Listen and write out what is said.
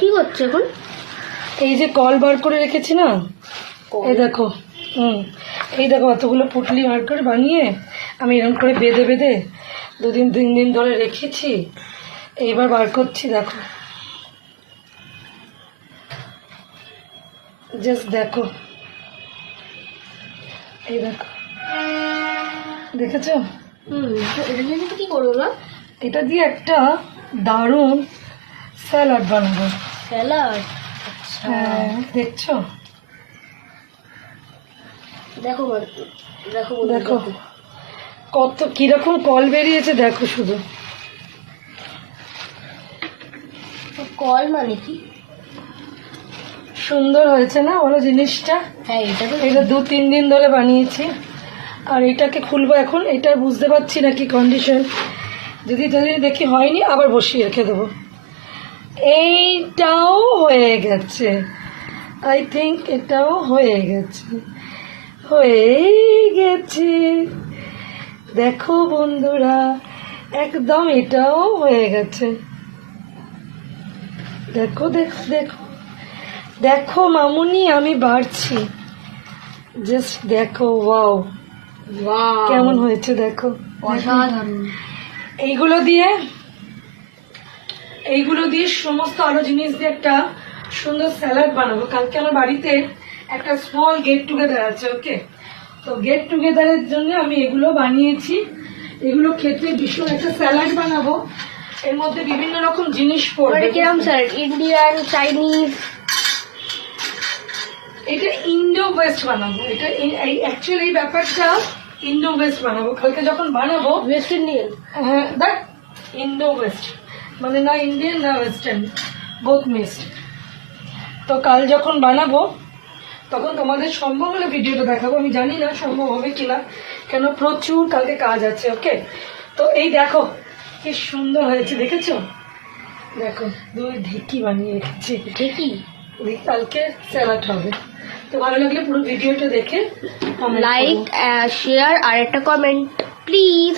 কি করছে এখন? এই যে কল বার করে রেখেছি না, এই দেখো। এই দেখো অতগুলো পুটলি বার করে বানিয়ে আমি এরকম করে বেঁধে বেঁধে 2-3 দিন ধরে রেখেছি। এইবার বার করছি, দেখো, জাস্ট দেখো, এই দেখো, দেখেছো? এটা দিয়ে কি করবো না? এটা দিয়ে একটা দারুণ স্যালাড বানাবো। স্যালাড? হ্যাঁ, দেখছো? দেখো দেখো দেখো কত কিরকম কল বেরিয়েছে, দেখো শুধু। কল মানে কি? সুন্দর হয়েছে না বলো জিনিসটা? হ্যাঁ, এটা 2-3 দিন ধরে বানিয়েছি। আর এটাকে খুলবো এখন। এটা বুঝতে পারছি না কি কন্ডিশন। যদি দেখি হয়নি আবার বসিয়ে রেখে দেবো। এইটাও হয়ে গেছে, আই থিঙ্ক এটাও হয়ে গেছে। দেখো বন্ধুরা, একদম এটাও হয়ে গেছে। দেখো দেখো দেখো দেখো মামুনি, আমি বাড়ছি, জাস্ট দেখো। ওয়াও, কেমন হয়েছে দেখো, অসাধারণ। এইগুলো দিয়ে সমস্ত আরো জিনিস দিয়ে একটা সুন্দর স্যালাড বানাবো। কালকে আমার বাড়িতে একটা স্মল গেট টুগেদার আছে, ওকে? তো গেট টুগেদারের জন্য আমি এগুলো বানিয়েছি। এগুলো খেতে ভীষণ, একটা স্যালাড বানাবো, এর মধ্যে বিভিন্ন রকম জিনিস পড়বে। কিরকম স্যালাড? Indian, Chinese? এটা ইন্ডো ওয়েস্ট বানাবো। এটা অ্যাকচুয়ালি এই ব্যাপারটা ইন্ডো ওয়েস্ট বানাবো। কালকে যখন বানাবো, ওয়েস্ট ইন্ডিয়ান? হ্যাঁ, দেখ, ইন্ডো ওয়েস্ট মানে না ইন্ডিয়ান না ওয়েস্টার্ন, বোথ মিক্সড। তো কাল যখন বানাবো তখন তোমাদের সম্ভব হলে ভিডিওটা দেখাবো। আমি জানি না সম্ভব হবে কিনা, কেন প্রচুর কালকে কাজ আছে, ওকে? তো এই দেখো কি সুন্দর হয়েছে, দেখেছো? দেখো, 2 ঢেকি বানিয়ে রেখেছি। ঠিকই। কালকে স্যালাড হবে। তো ভালো লাগলে পুরো ভিডিওটা দেখে লাইক, শেয়ার আর একটা কমেন্ট প্লিজ।